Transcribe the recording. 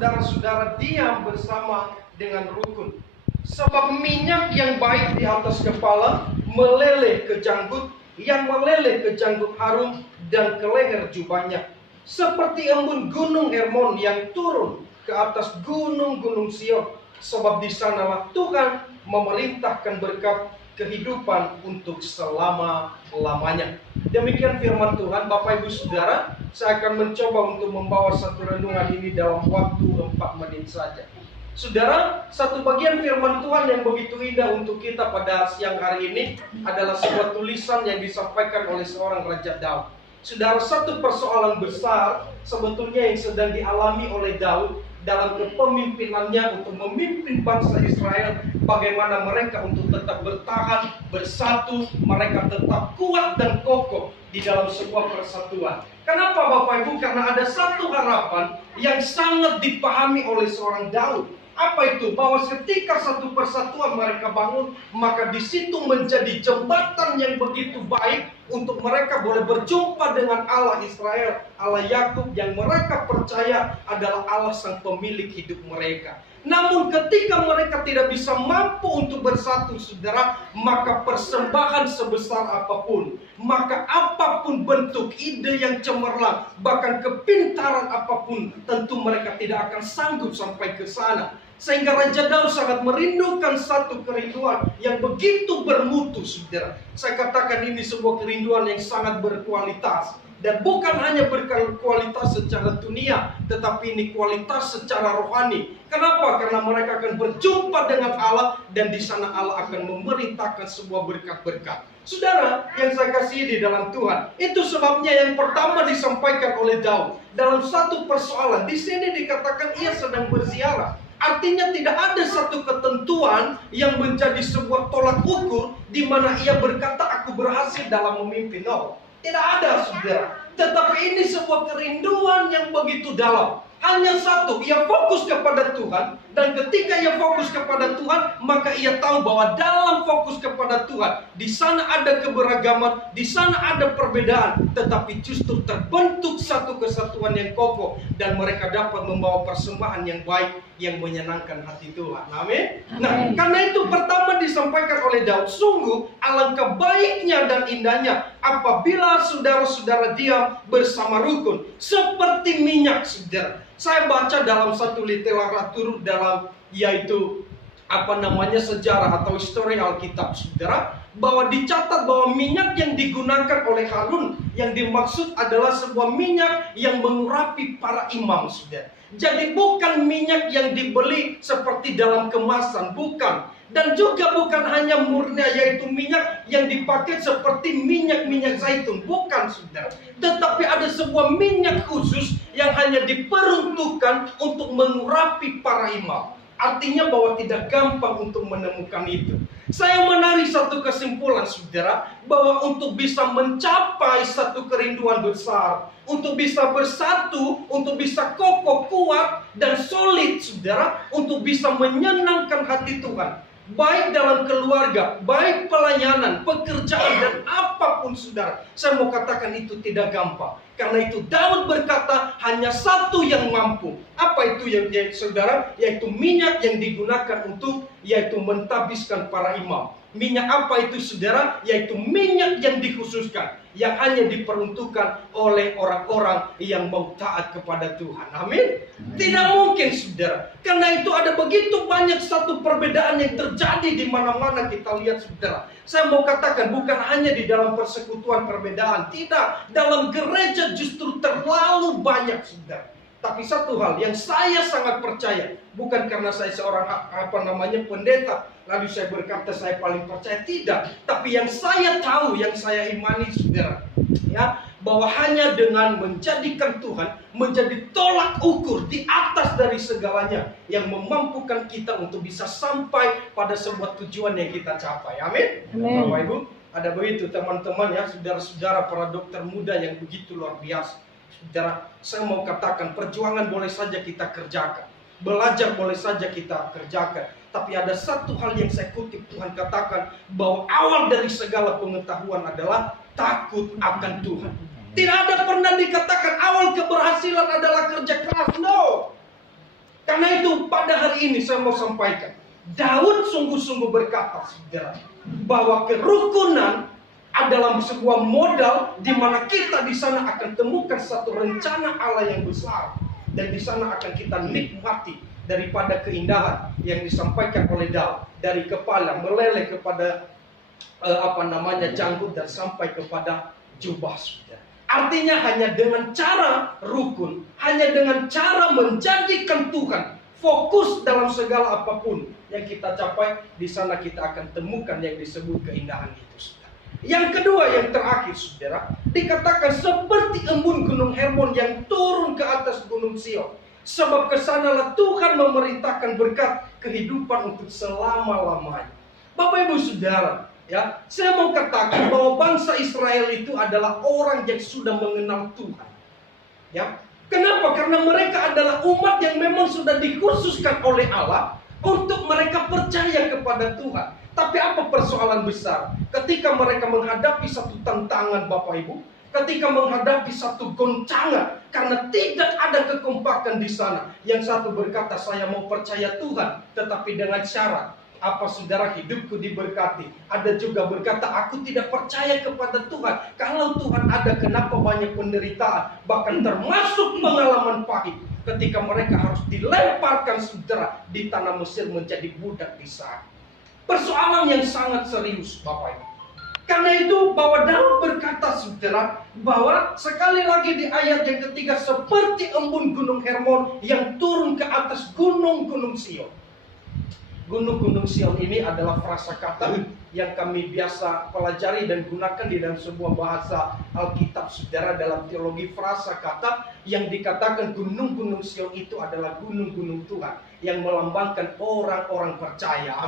saudara-saudara diam bersama dengan rukun. Sebab minyak yang baik di atas kepala meleleh ke janggut, yang meleleh ke janggut Harun dan ke leher jubahnya. Seperti embun gunung Hermon yang turun ke atas gunung-gunung Sion. Sebab di sanalah Tuhan memerintahkan berkat kehidupan untuk selama-lamanya. Demikian firman Tuhan. Bapak Ibu Saudara, saya akan mencoba untuk membawa satu renungan ini dalam waktu 4 menit saja. Saudara, satu bagian firman Tuhan yang begitu indah untuk kita pada siang hari ini adalah sebuah tulisan yang disampaikan oleh seorang Raja Daud. Saudara, satu persoalan besar sebetulnya yang sedang dialami oleh Daud dalam kepemimpinannya untuk memimpin bangsa Israel, bagaimana mereka untuk tetap bertahan, bersatu, mereka tetap kuat dan kokoh di dalam sebuah persatuan. Kenapa Bapak Ibu? Karena ada satu harapan yang sangat dipahami oleh seorang Daud. Apa itu? Bahwa ketika satu persatuan mereka bangun, maka di situ menjadi jembatan yang begitu baik untuk mereka boleh berjumpa dengan Allah Israel, Allah Yakub yang mereka percaya adalah Allah sang pemilik hidup mereka. Namun ketika mereka tidak bisa mampu untuk bersatu, saudara, maka persembahan sebesar apapun, maka apapun bentuk ide yang cemerlang, bahkan kepintaran apapun, tentu mereka tidak akan sanggup sampai ke sana. Sehingga Raja Daud sangat merindukan satu kerinduan yang begitu bermutu, saudara. Saya katakan ini sebuah kerinduan yang sangat berkualitas. Dan bukan hanya berkualitas secara dunia, tetapi ini kualitas secara rohani. Kenapa? Karena mereka akan berjumpa dengan Allah, dan di sana Allah akan memerintahkan sebuah berkat-berkat. Saudara yang saya kasihi di dalam Tuhan, itu sebabnya yang pertama disampaikan oleh Daud dalam satu persoalan. Di sini dikatakan ia sedang berziarah. Artinya tidak ada satu ketentuan yang menjadi sebuah tolak ukur di mana ia berkata aku berhasil dalam memimpin. No, tidak ada, saudara. Tetapi ini sebuah kerinduan yang begitu dalam. Hanya satu, ia fokus kepada Tuhan. Dan ketika ia fokus kepada Tuhan, maka ia tahu bahwa dalam fokus kepada Tuhan, di sana ada keberagaman, di sana ada perbedaan, tetapi justru terbentuk satu kesatuan yang kokoh, dan mereka dapat membawa persembahan yang baik yang menyenangkan hati Tuhan. Amin. Nah, karena itu pertama disampaikan oleh Daud, sungguh alangkah baiknya dan indahnya apabila saudara-saudara diam bersama rukun seperti minyak, saudara. Saya baca dalam satu literatur dalam yaitu sejarah atau histori Alkitab, saudara, bahwa dicatat bahwa minyak yang digunakan oleh Harun yang dimaksud adalah sebuah minyak yang mengurapi para imam, saudara. Jadi bukan minyak yang dibeli seperti dalam kemasan, bukan. Dan juga bukan hanya murni yaitu minyak yang dipakai seperti minyak zaitun, bukan, saudara. Tetapi ada sebuah minyak khusus yang hanya diperuntukkan untuk mengurapi para imam. Artinya bahwa tidak gampang untuk menemukan itu. Saya menarik satu kesimpulan, saudara, bahwa untuk bisa mencapai satu kerinduan besar, untuk bisa bersatu, untuk bisa kokoh, kuat, dan solid, saudara, untuk bisa menyenangkan hati Tuhan, baik dalam keluarga, baik pelayanan, pekerjaan, dan apapun, saudara, saya mau katakan itu tidak gampang. Karena itu Daud berkata hanya satu yang mampu. Apa itu yang saudara? Yaitu minyak yang digunakan untuk yaitu mentabiskan para imam. Minyak apa itu, saudara? Yaitu minyak yang dikhususkan, yang hanya diperuntukkan oleh orang-orang yang mau taat kepada Tuhan. Amin. Tidak mungkin, saudara. Karena itu ada begitu banyak satu perbedaan yang terjadi di mana-mana kita lihat, saudara. Saya mau katakan bukan hanya di dalam persekutuan perbedaan, tidak. Dalam gereja justru terlalu banyak, saudara. Tapi satu hal yang saya sangat percaya, bukan karena saya seorang pendeta, lalu saya berkata saya paling percaya, tidak. Tapi yang saya tahu, yang saya imani, saudara, ya, bahwa hanya dengan menjadikan Tuhan menjadi tolak ukur di atas dari segalanya yang memampukan kita untuk bisa sampai pada sebuah tujuan yang kita capai. Amin. Bapak Ibu, ada begitu teman-teman ya, saudara-saudara para dokter muda yang begitu luar biasa. Saudara, saya mau katakan perjuangan boleh saja kita kerjakan, belajar boleh saja kita kerjakan, tapi ada satu hal yang saya kutip Tuhan katakan, bahwa awal dari segala pengetahuan adalah takut akan Tuhan. Tidak ada pernah dikatakan awal keberhasilan adalah kerja keras. No. Karena itu pada hari ini saya mau sampaikan, Daud sungguh-sungguh berkata, saudara, bahwa kerukunan adalah sebuah modal di mana kita di sana akan temukan satu rencana Allah yang besar, dan di sana akan kita nikmati daripada keindahan yang disampaikan oleh Daud, dari kepala meleleh kepada janggut dan sampai kepada jubah, saudara. Artinya hanya dengan cara rukun, hanya dengan cara menjadikan Tuhan fokus dalam segala apapun yang kita capai, di sana kita akan temukan yang disebut keindahan itu, saudara. Yang kedua, yang terakhir, saudara, dikatakan seperti embun gunung Hermon yang turun ke atas gunung Sion. Sebab kesanalah Tuhan memerintahkan berkat kehidupan untuk selama-lamanya. Bapak Ibu Saudara, ya, saya mau katakan bahwa bangsa Israel itu adalah orang yang sudah mengenal Tuhan. Ya, kenapa? Karena mereka adalah umat yang memang sudah dikhususkan oleh Allah untuk mereka percaya kepada Tuhan. Tapi apa persoalan besar? Ketika mereka menghadapi satu tantangan, Bapak Ibu, ketika menghadapi satu goncangan, karena tidak ada kekompakan di sana. Yang satu berkata, saya mau percaya Tuhan, tetapi dengan syarat, apa saudara, hidupku diberkati. Ada juga berkata, aku tidak percaya kepada Tuhan. Kalau Tuhan ada, kenapa banyak penderitaan? Bahkan termasuk pengalaman pahit ketika mereka harus dilemparkan, saudara, di tanah Mesir menjadi budak di sana. Persoalan yang sangat serius, Bapak Ibu. Karena itu bahwa Daud berkata, saudara, bahwa sekali lagi di ayat yang ketiga, seperti embun gunung Hermon yang turun ke atas gunung-gunung Sion. Gunung-gunung Sion ini adalah frasa kata yang kami biasa pelajari dan gunakan di dalam sebuah bahasa Alkitab, saudara. Dalam teologi frasa kata yang dikatakan gunung-gunung Sion itu adalah gunung-gunung Tuhan yang melambangkan orang-orang percaya.